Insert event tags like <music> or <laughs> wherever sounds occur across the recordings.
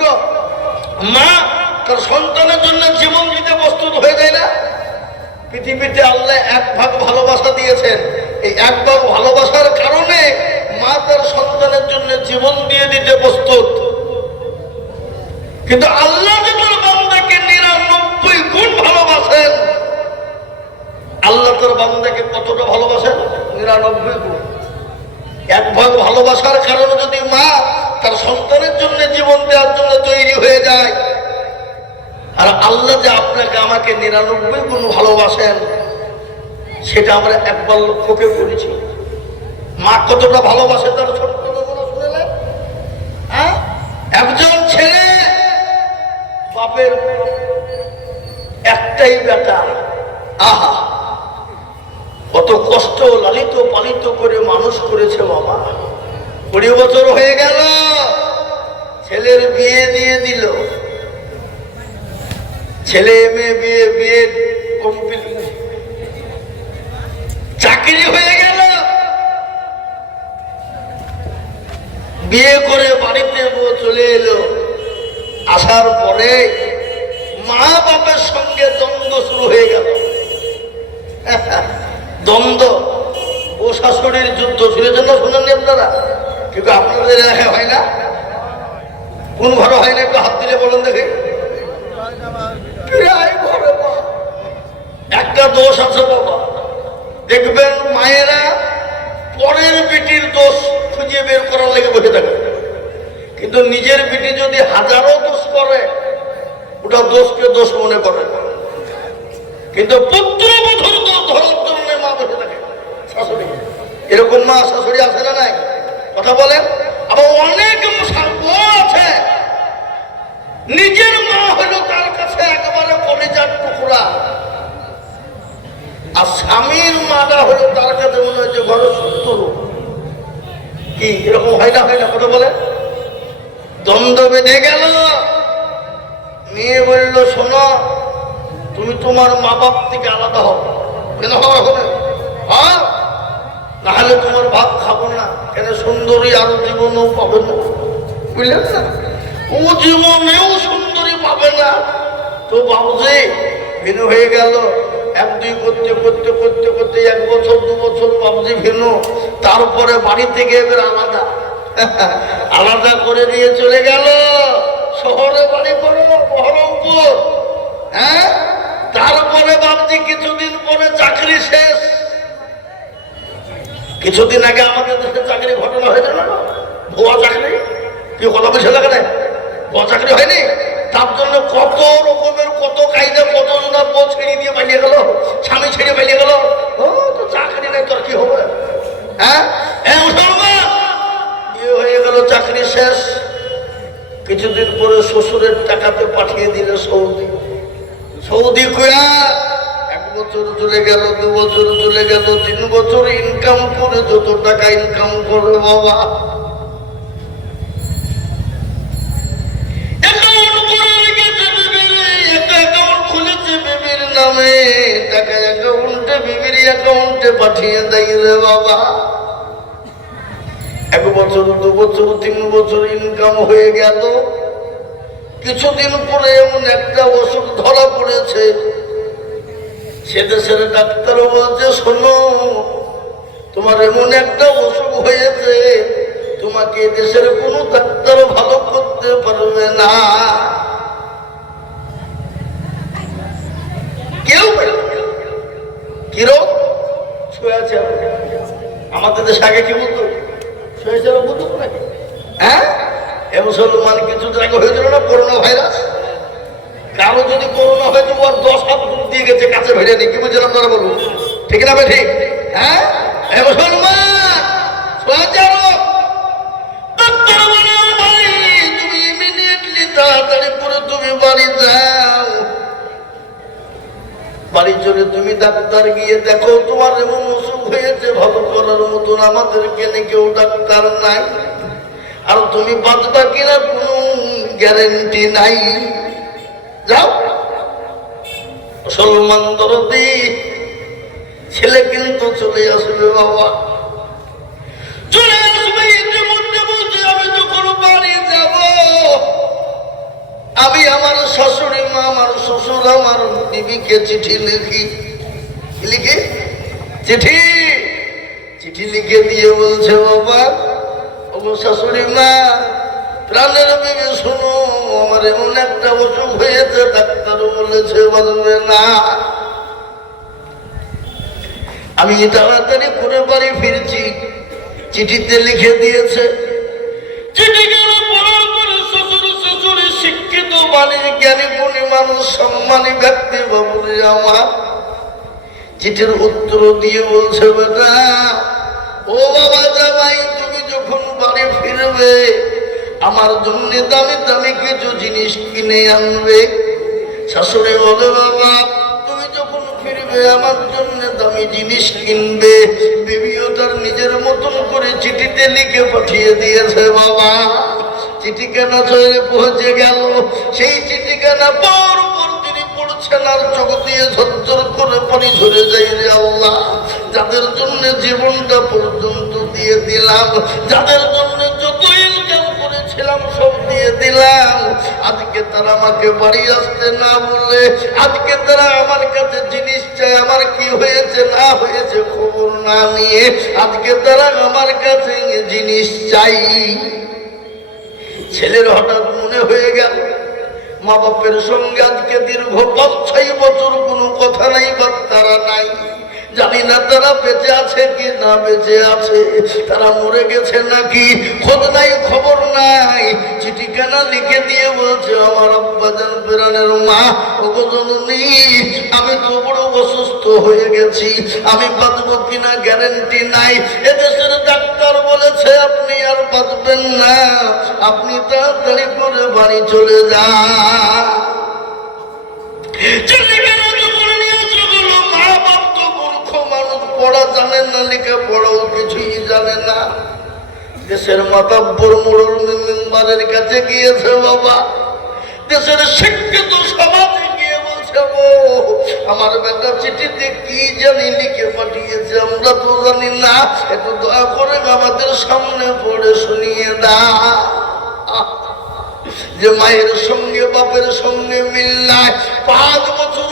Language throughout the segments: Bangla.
গো মা তার সন্তানের জন্য জীবন দিতে প্রস্তুত হয়ে যায় না। পৃথিবীতে আল্লাহ এক ভাগ ভালোবাসা দিয়েছেন। এই এক ভাগ ভালোবাসার কারণে মা তার সন্তানের জন্য জীবন দিয়ে দিতে প্রস্তুত। কিন্তু আল্লাহ যে তার বান্দাকে নিরানব্বই গুণ ভালোবাসেন, আল্লাহ তার বান্দাকে কতটা ভালোবাসেন? নিরানব্বই গুণ। এক ভাগ ভালোবাসার কারণে যদি মা তার সন্তানের জন্য জীবন দেওয়ার জন্য তৈরি হয়ে যায়। আর আল্লাহ যে আপনাকে আমাকে নিরানব্বই গুণ ভালোবাসেন, সেটা আমরা একবার লক্ষ্যকে করেছি। মা কতটা ভালোবাসে তার শুনেলেন হ্যাঁ? একজন ছেলে বাপের একটাই বেটা আহা! কত কষ্ট লালিত পালিত করে মানুষ করেছে বাবা। কুড়ি বছর হয়ে গেল। ছেলের বিয়ে দিয়ে দিল। ছেলে, মেয়ে, বিয়ে বিয়ে, কমপ্লিট। চাকরি হয়ে গেল। বিয়ে করে বাড়িতে চলে এলো। আসার পরে মা বাপের সঙ্গে দ্বন্দ্ব শুরু হয়ে গেল। <laughs> দ্বন্দ্ব। ও শাশুড়ির যুদ্ধ শুনেছেন না শুনেননি আপনারা? কিন্তু আপনাদের এলাকায় হয় না? কোন ঘরে হয় না, একটু হাত দিলে বলুন দেখে। প্রায় ঘরে একটা দোষ আছে বাবা। দেখবেন মায়েরা পরের বেটির দোষ খুঁজে বের করার লেগে বসে থাকে। কিন্তু নিজের বেটি যদি হাজারো দোষ করে, ওটা দোষকে দোষ মনে করে কিন্তু পুত্রবধূর দোষ ধরার জন্য মা বসে থাকে। শাশুড়ি। এরকম মা শাশুড়ি আছে না নাই? কথা বলেন। আবার অনেক আছে। নিজের মা হলো তার কাছে একেবারে কলিজার টুকরা। আর স্বামীর মাটা হলো তার কাছে মনে হচ্ছে বড় শত্রু কি, এরকম হয় না হয় না, কথা বলে দ্বন্দ্ব বেঁধে গেল। মেয়ে বলল, শোনো, তুমি তোমার মা বাপ থেকে আলাদা হও। কেন হবে হ্যাঁ নাহলে তোমার ভাত খাব সুন্দরী আরও জীবনও পাবে না। বুঝলেন না? ও জীবনেও সুন্দরী পাবে না। তো বাবুজি, ভিনু হয়ে গেল। এক দুই করতে করতে করতে করতে এক বছর, দু বছর বাবুজি, ভিনু তারপরে বাড়ি থেকে এবার আলাদা। <laughs> আলাদা করে নিয়ে চলে গেল। শহরে বাড়ি করো, বহরমপুর। হ্যাঁ? তারপরে বাবজি কিছুদিন পরে চাকরি শেষ। কিছুদিন আগে আমাদের দেশে চাকরি ঘটনা হয়েছিল না ভুয়া চাকরি? কি কথা বলছে লাগে না ভুয়া চাকরি হয়নি? তার জন্য কত রকমের, কত কায়দা, কত জনা বউ ছেড়ে দিয়ে পালিয়ে গেল, স্বামী ছেড়ে পালিয়ে গেল। ও, তো চাকরি নেই, তোর কি হবে? হ্যাঁ? হয়ে গেল চাকরি শেষ। কিছুদিন পরে শ্বশুরের টাকাতে পাঠিয়ে দিল সৌদি। সৌদি কুয়া বছর চলে গেল, দু বছর চলে গেল, তিন বছর ইনকাম করে যত টাকা ইনকাম করে বাবা। অ্যাকাউন্ট অ্যাকাউন্ট পাঠিয়ে বাবা। এক বছর, দু বছর, তিন বছর ইনকাম হয়ে কিছুদিন পরে এমন একটা ওষুধ ধরা পড়েছে সে দেশের ডাক্তারও বলছে, শোনো, তোমার এমন একটা অসুখ হয়েছে, তোমাকে দেশের কোনো ডাক্তার ভালো করতে পারবে না। কেউ কিরম শুয়ে আছে আমাদের দেশে আগে কি বলতো? শুয়েছে বলতো নাকি হ্যাঁ? এ মুসলমান কিছু আগে হয়েছিল না, করোনা ভাইরাস? কারও যদি করোনা হয়েছে ওর দশ হাত দিয়ে গেছে কাছে ভেজে নেই কি বুঝলেন আপনারা বলুন? ঠিক না ঠিক হ্যাঁ? ডাক্তার বলে, "ও ভাই, তুমি immediately তাড়াতাড়ি করে তুমি বাড়ি যাও। বাড়ি চলে তুমি ডাক্তার গিয়ে দেখো তোমার নাই। আর তুমি বাঁচবা কিনা কোনো গ্যারেন্টি নাই। যাও। মুসলমান দরদি, ছেলে কিন্তু চলে আসবে বাবা। চলে আসবে ইতিমধ্যে বলছে আমি যখন বাড়ি যাব। আমি আমার শাশুড়ি মা, আমার শ্বশুর, আমার বিবিকে চিঠি লিখি। লিখি? চিঠি। চিঠি লিখে দিয়ে বলছে বাবা আমার শাশুড়ি মা প্রাণের বিবে, শোনো, আমার এমন একটা অসুখ হয়েছে ডাক্তার বলেছে, বলবে না। আমি তাড়াতাড়ি করে বাড়ি ফিরছি, চিঠিতে লিখে দিয়েছে শিক্ষিত বাণীর জ্ঞানী, গুণী মানুষ, সম্মানী ব্যক্তি বাবুরে আমার। চিঠির উত্তর দিয়ে বলছে, বেটা, ও বাবা জামাই, তুমি যখন বাড়ি ফিরবে আমার জন্য দামি দামি কিছু জিনিস কিনে আনবে। শাশুড়ি বলে, বাবা, তুমি যখন ফিরবে, আমার জন্য দামি জিনিস কিনবে। বিবিও তার নিজের মতন করে চিঠিতে লিখে পাঠিয়ে দিয়েছে, বাবা, চিঠিখানা চলে পৌঁছে গেল। সেই চিঠিখানা পর পর তিনি পড়ছেন আর চোখ দিয়ে ঝরঝর করে পানি ঝরে যাই রে আল্লাহ। যাদের জন্য জীবনটা পর্যন্ত দিয়ে দিলাম, যাদের জন্য যত করেছিলাম সব দিয়ে দিলাম। আজকে তারা আমাকে বাড়ি আসতে না বলে আজকে তারা আমার কাছে জিনিস চায়, আমার কি হয়েছে, না হয়েছে খবর না নিয়ে, আজকে তারা আমার কাছে জিনিস চাই। ছেলের হঠাৎ মনে হয়ে গেল মা বাপের সঙ্গে আজকে দীর্ঘ পাঁচ ছয় বছর কোনো কথা নাই, বা তারা নাই। জানি না তারা বেঁচে আছে কি না বেঁচে আছে। তারা মরে গেছে নাকি? খোঁজ নাই, খবর নাই। চিঠি কেনা লিখে দিয়ে বলছে, আমার আব্বাজান প্রাণের মা ওগজননী আমি তো বড় অসুস্থ হয়ে গেছি। আমি বাঁচবো কিনা গ্যারেন্টি নাই। এদেশের ডাক্তার বলেছে, আপনি আর বাঁচবেন না। আপনি তাড়াতাড়ি করে বাড়ি চলে যান। জানে না? দেশের মাতাব্বর মোড়ল মেম্বারের কাছে গিয়েছে বাবা। দেশের শিক্ষিত সমাজে গিয়ে বলছে আমার বেটা চিঠিতে কি জানি লিখে পাঠিয়েছে, আমরা তো জানি না। একটু দয়া করে আমাদের সামনে পড়ে শুনিয়ে দা। যে মায়ের সঙ্গে, বাপের সঙ্গে মিল নাই। পাঁচ বছর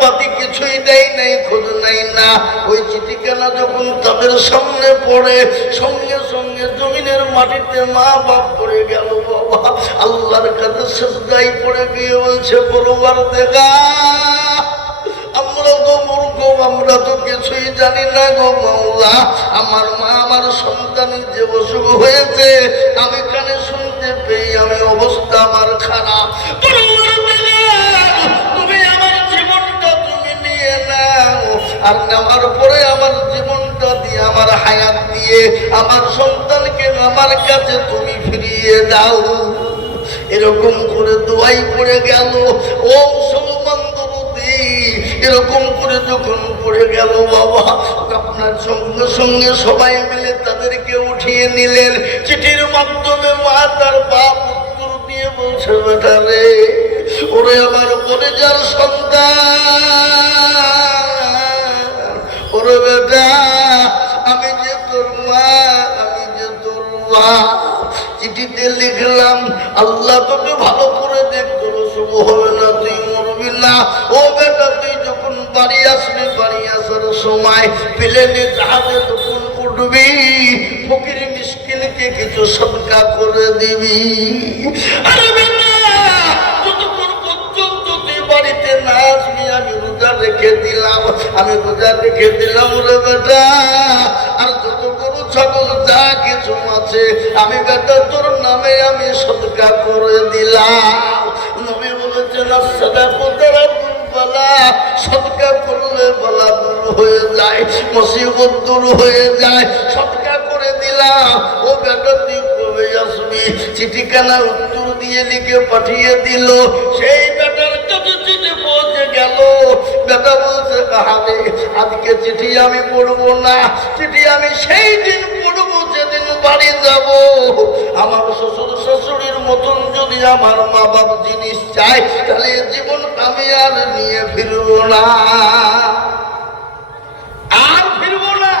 পাতি কিছুই দেয় নাই, খোঁজ নাই না। ওই চিঠিখানা যখন তাদের সামনে পড়ে, সঙ্গে সঙ্গে জমিনের মাটিতে মা বাপ পড়ে গেল, বাবা। আল্লাহর কাছে শেষদাই পড়ে গিয়ে বলছে বড়বার দেখা আমরা তো মূর্খ, আমরা তো কিছুই জানি না গো মাওলা। আমার মা, আমার সন্তানের যে অসুখ হয়েছে, আমি কানে শুনতে পেয়ে আমি অবস্থা আমার খারাপ। আর নেওয়ার পরে আমার জীবনটা দিয়ে, আমার হায়াত দিয়ে, আমার সন্তানকে আমার কাছে তুমি ফিরিয়ে দাও। এরকম করে দোয়াই পড়ে গেল। ও মুসলমান দরদি, এরকম করে যখন পড়ে গেল, বাবা, আপনার সঙ্গে সঙ্গে সবাই মিলে তাদেরকে উঠিয়ে নিলেন। চিঠির মাধ্যমে মা তার বাপ উত্তর দিয়ে বলছে, বেটা রে, ওরে আমার বলে যার সন্তান। ওরে বেটা আমি যে তোর মা, আমি যে তোর মা। চিঠিতে লিখলাম, আল্লাহ তোকে ভালো করে দেখতো শুভ হবে না তুই মরবি না। ও বেটা, তুই যখন বাড়ি আসবি, বাড়ি আসার সময় প্লেনে জাহাজে যখন উঠবি, ফকির মিসকিনকে কিছু সদকা করে দিবি। আরে বেটা, যতক্ষণ পর্যন্ত তুই বাড়িতে না আসবি রেখে দিলাম, আমি রোজা রেখে দিলাম রে বেটা। আর যত গরু, ছাগল, যা কিছু আছে, আমি বেটা, তোর নামে আমি সদকা করে দিলাম। নবী বলেছেন সদা কোথারা বলা চিঠিখানা উত্তর দিয়ে লিখে পাঠিয়ে দিল। সেই কাহারে আজকে চিঠি আমি পড়ব না। চিঠি আমি সেই দিন পড়ব যেদিন বাড়ি যাব। আমার শ্বশুর শ্বশুরের মতন যদি আমার মা বাপ জিনিস চাই তাহলে জীবন আমি আর নিয়ে ফিরবো না। আর ফিরবো না।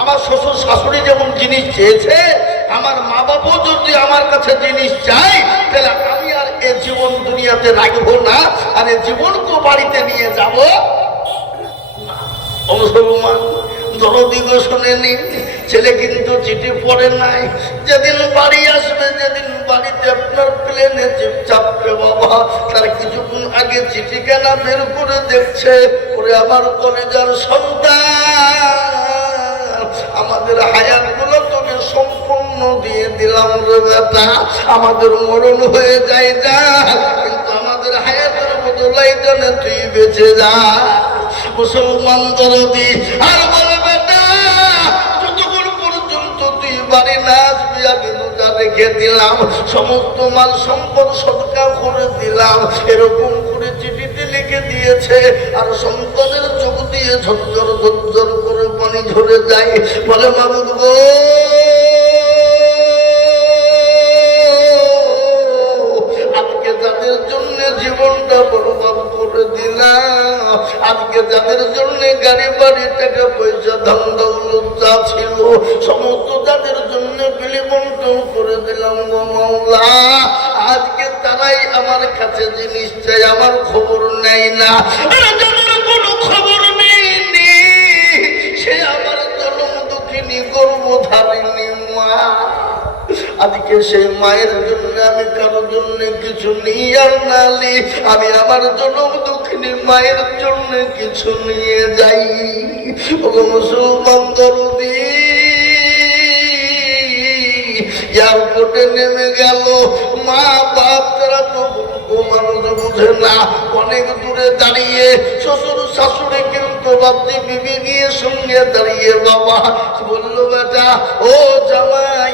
আমার শ্বশুর শাশুড়ি যেমন জিনিস চেয়েছে, আমার মা বাবাও যদি আমার কাছে জিনিস চাই তাহলে আমি আর এ জীবন দুনিয়াতে রাখব না। আরে জীবনকে বাড়িতে মুসলমান। দরদিগ শোনেনি ছেলে কিন্তু চিঠি পড়ে নাই। যেদিন বাড়ি আসবে, যেদিন বাড়িতে আপনার প্লেনে চাপবে বাবা, তার কিছুক্ষণ আগে চিঠি কেনা বের করে দেখছে, ওরে আমার কলেজার সন্তান, আমাদের হায়াতগুলো তোকে সম্পূর্ণ দিয়ে দিলাম রে বেটা। আমাদের মরণ হয়ে যায় যা, কিন্তু আমাদের হায়াতের বদলাই জানে তুই বেঁচে যা। মুসলমান দরদি আর বলে বেটা যতক্ষণ পর্যন্ত তুই বাড়ি না আসবি, আমি রোজা রেখে দিলাম, সমস্ত মাল সম্পদ সদকা করে দিলাম, এরকম করে চিঠিতে লিখে দিয়েছে, আর সন্তানের চোখ দিয়ে ঝরঝর ঝরঝর করে পানি ঝরে যায়। বলে, মাবুদ গো আজকে যাদের জন্য জীবনটা বরবাদ আজকে যাদের জন্য গাড়ি, বাড়ি টাকা পয়সা, ধান দৌলত ছিল, সমস্ত যাদের জন্য বিলি বন্টন করে দিলাম গো আজকে তারাই আমার কাছে জিনিস চাই, আমার খবর নেয় না। কোনো খবর নেই সে আমার জন্ম দুঃখিনী, গর্ভধারিণী। মা আজকে সেই মায়ের জন্য আমি কারোর জন্য কিছু নিয়ে আর আমি আমার জনম দুঃখিনী মায়ের জন্য কিছু নিয়ে যাই। মুসলমান এয়ারপোর্টে নেমে গেল। মা বাপ তারা তো মানুষ বুঝে না। অনেক দূরে দাঁড়িয়ে শ্বশুর শাশুড়ি কিন্তু ভাবছি বিবি গিয়ে সঙ্গে দাঁড়িয়ে বাবা বলল, বেটা, ও জামাই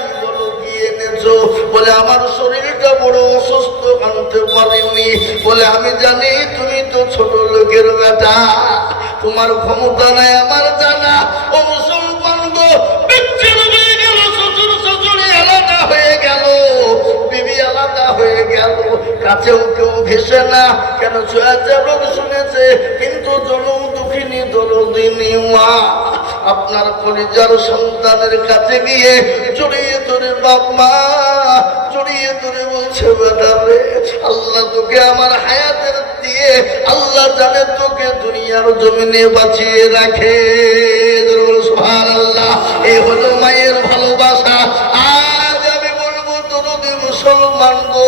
কি এনেছো বলে, আমার শরীরটা বড় অসুস্থ আনতে পারিনি। বলে, আমি জানি তুমি তো ছোট লোকের বেটা। তোমার ক্ষমতা নাই আমার জানা। কাছেও কেউ ঘেসে না। কেন শুনেছে, কিন্তু জনম দুঃখিনী দরদিনী আপনার পরিবার সন্তানের কাছে গিয়ে জড়িয়ে ধরে বাপ মা জড়িয়ে ধরে বলছে, বেটা রে, আল্লাহ তোকে আমার হায়াতের দিয়ে আল্লাহ জানে তোকে দুনিয়ার জমিনে বাঁচিয়ে রাখে। আল্লাহ হলো মায়ের ভালোবাসা। আজ আমি বলব মুসলমান গো,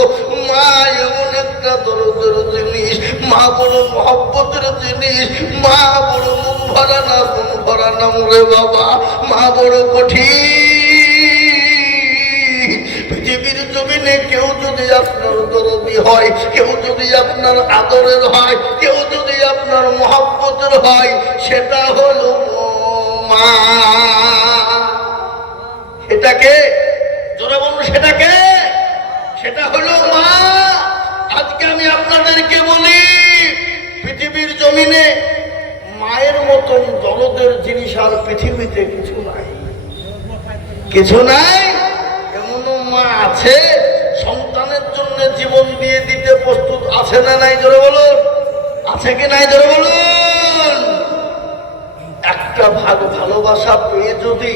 মা এমন একটা দরদের জিনিস, মা বড় মহব্বতের জিনিস, মা বড় মন ভরা না, মন ভরা না বাবা, মা বড় কঠিন। পৃথিবীর কেউ যদি আপনার দরদি হয়, কেউ যদি আপনার আদরের হয়, কেউ যদি আপনার মহব্বতের হয়, সেটা হলো মা। সেটাকে জোরে বলুন সেটাকে সেটা হলো মা। আজকে আমি আপনাদেরকে বলি, পৃথিবীর জমিনে মায়ের মতন দরদের জিনিস আর পৃথিবীতে কিছু নাই। কিছু নাই? এমনও মা আছে সন্তানের জন্য জীবন দিয়ে দিতে প্রস্তুত আছে না নাই, জোরে বলুন? আছে কি নাই, জোরে বলুন? একটা ভাগ ভালোবাসা পেয়ে যদি,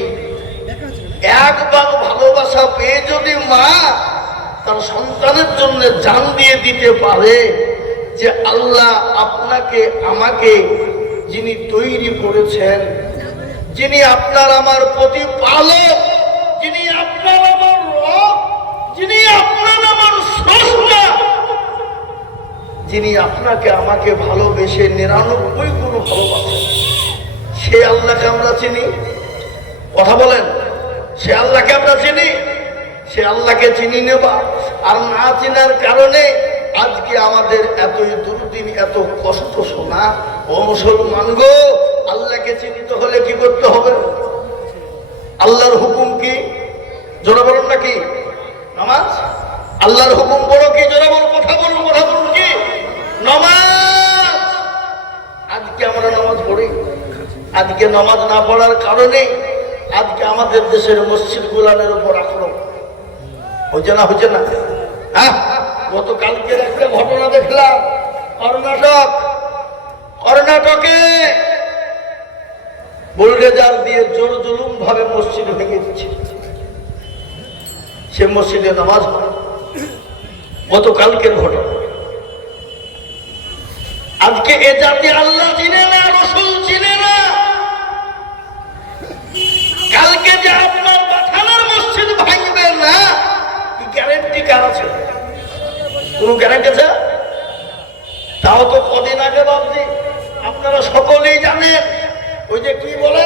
এক ভাগ ভালোবাসা পেয়ে যদি মা তার সন্তানের জন্য জান দিয়ে দিতে পারে যে আল্লাহ আপনাকে, আমাকে যিনি তৈরি করেছেন, যিনি আপনার আমার প্রতিপালক যিনি আপনার আমার রব যিনি আপনার আমার স্রষ্টা যিনি আপনাকে, আমাকে ভালোবেসে নিরানব্বই গুণ ভালোবাসেন। সে আল্লাহকে আমরা চিনি। কথা বলেন, সে আল্লাহকে আমরা চিনি। সে আল্লাহকে চিনি নেবা আর না চিনার কারণে আজকে আমাদের এতই দুর্দিন, এত কষ্ট শোনা, ও মুসলমান গো, আল্লাহকে চিনিতে হলে কি করতে হবে? আল্লাহর হুকুম কি? জোরে বলুন নাকি? নামাজ? আল্লাহর হুকুম বড় কি? জোরে বলুন, কথা বলুন কথা বলুন কি? নামাজ। আজকে আমরা নামাজ পড়ি। আজকে নামাজ না পড়ার কারণে আজকে আমাদের দেশের মসজিদ গুলানের উপর আক্রমণ। হচ্ছে না হচ্ছে না? হ্যাঁ? গতকালকের একটা ঘটনা দেখলাম। কর্ণাটক। কর্ণাটকে বুলডেজার দিয়ে জোর জুলুম ভাবে মসজিদ ভেঙে দিচ্ছে সে মসজিদে নামাজ পড়ে গতকালকের ঘটনা। আজকে এ জাতি আল্লাহ চিনে না, রসুল চিনে না। কালকে যে আপনার পাঠানোর মসজিদ ভাঙবে না গ্যারেন্টি কার আছে? কোনো গ্যারেন্টি আছে? তাও তো কদিন আগে ভাবছি, আপনারা সকলেই জানেন, ওই যে কি বলে,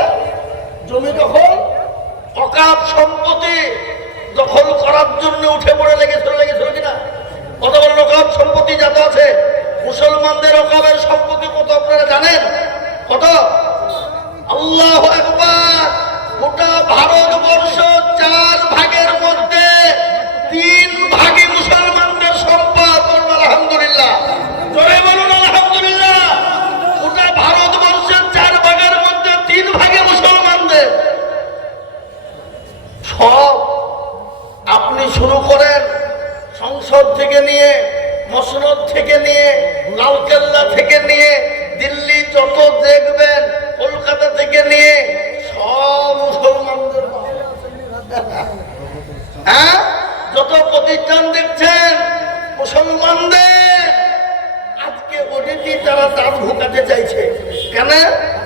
জমি দখল অকাপ সম্পত্তি দখল করার জন্য উঠে পড়ে লেগেছিল লেগেছিল কিনা? কত বড় অকাপ সম্পত্তি যত আছে? মুসলমানদের অকাবের সম্পত্তি কত আপনারা জানেন? কত? আল্লাহ একবার গোটা ভারতবর্ষ চার ভাগের মধ্যে তিন ভাগে মুসলমানদের সম্পদ আলহামদুলিল্লাহ। জোরে বলুন আলহামদুলিল্লাহ! গোটা ভারতবর্ষের চার ভাগের মধ্যে তিন ভাগে মুসলমানদের। সব আপনি শুরু করেন সংসদ থেকে নিয়ে মসনদ থেকে নিয়ে, লালকেল্লা থেকে নিয়ে, দিল্লি যত দেখবেন, কলকাতা থেকে নিয়ে, সব মুসলমানদের <laughs> হ্যাঁ? যত প্রতিষ্ঠান দেখছেন, মুসলমানদের, আজকে ওদেরই তারা দাঁত ঢুকাতে চাইছে। কেন?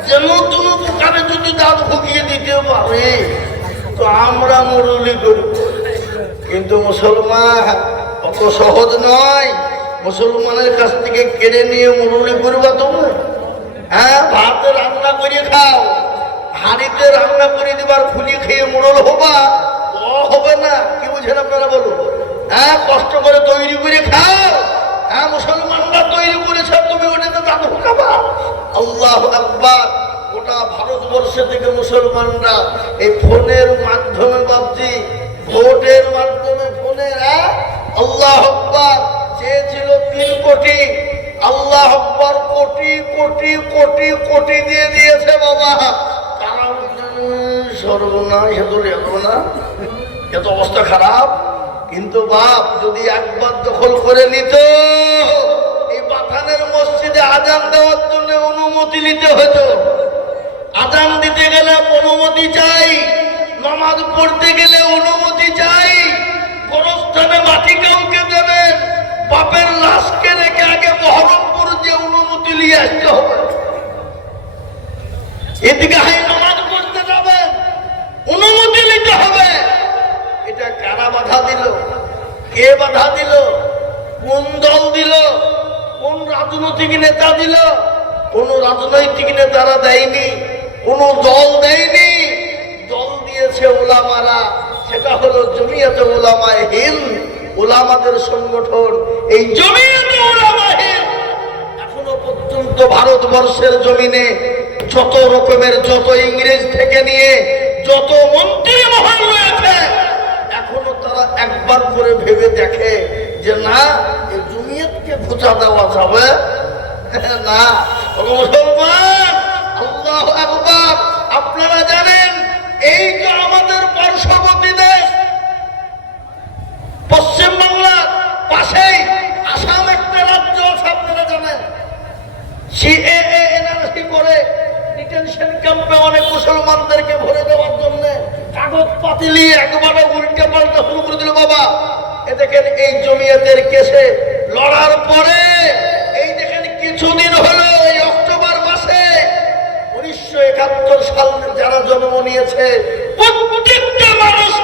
যেন কোন প্রকারে যদি দাঁত ঢুকিয়ে দিতে পারে, তো আমরা মুরলি করব কিন্তু মুসলমান অত সহজ নয়। মুসলমানের কাছ থেকে কেড়ে নিয়ে মুরলি করবা তুমি হ্যাঁ ভাত রান্না করে খাও। হাড়িতে রান্না করে দিবার খুলি খেয়ে মুরল হবা? হবে না? কি বুঝেন আপনারা বলুন? হ্যাঁ কষ্ট করে তৈরি করে খাও। হ্যাঁ মুসলমানরা তৈরি করেছে, তুমি ওটাতে দাঁত ঢুকাবা আল্লাহ আকবার। গোটা ভারতবর্ষে থেকে মুসলমানরা এই ফোনের মাধ্যমে ভাবছি ভোটের মাধ্যমে ফোনের হ্যাঁ? আল্লাহ আকবার। চেয়েছিল তিন কোটি। আল্লাহ আকবার, কোটি কোটি কোটি কোটি দিয়ে দিয়েছে বাবা। না। অবস্থা খারাপ। কিন্তু বাপ, যদি একবার দখল করে নিত, এই বাথানের মসজিদে আজান দেওয়ার জন্য অনুমতি নিতে হতো আজান দিতে গেলে অনুমতি চাই, নামাজ পড়তে গেলে অনুমতি চাই। গোরস্থানে মাটি কাউকে দেবেন। বাপের লাশকে রেখে আগে বহরমপুর যে অনুমতি নিয়ে আসতে হবে। এদিকে হাই নামাজ পড়তে যাবেন অনুমতি নিতে হবে। এটা কারা বাধা দিল? কে বাধা দিল? কোন দল দিল? কোন রাজনৈতিক নেতা দিল? কোন রাজনৈতিক নেতারা দেয়নি? কোন দল দেয়নি? দল দিয়েছে ওলামারা, সেটা হলো জমিয়াতে ওলামায় হিন্দ। ওলামাদের সংগঠন, এই হিন্দ এখনও পর্যন্ত ভারতবর্ষের জমিনে যত রকমের, যত ইংরেজ থেকে নিয়ে যত মন্ত্রী মহল রয়েছে, এখনও তারা একবার করে ভেবে দেখে যে না এই জমিয়তকে ঘুচা দেওয়া যাবে। <laughs> না মুসলমান, আল্লাহ আকবার আপনারা জানেন এই যে আমাদের পার্শ্ববর্তী দেশ পশ্চিমবাংলার পাশেই আসাম একটা রাজ্য আছে আপনারা জানেন সিএএ এনআরসি করে ডিটেনশন ক্যাম্পে অনেক মুসলমানদেরকে ভরে দেওয়ার জন্য কাগজ পাতিলি একবারে উল্টে পাল্টা শুরু করে দিল, বাবা। এ দেখেন এই জমিয়াতের কেসে লড়ার পরে এই দেখেন কিছুদিন হলো এই অক্টোবর মাসে উনিশশো একাত্তর সাল যারা জন্ম নিয়েছে, প্রত্যেকটা দেওয়া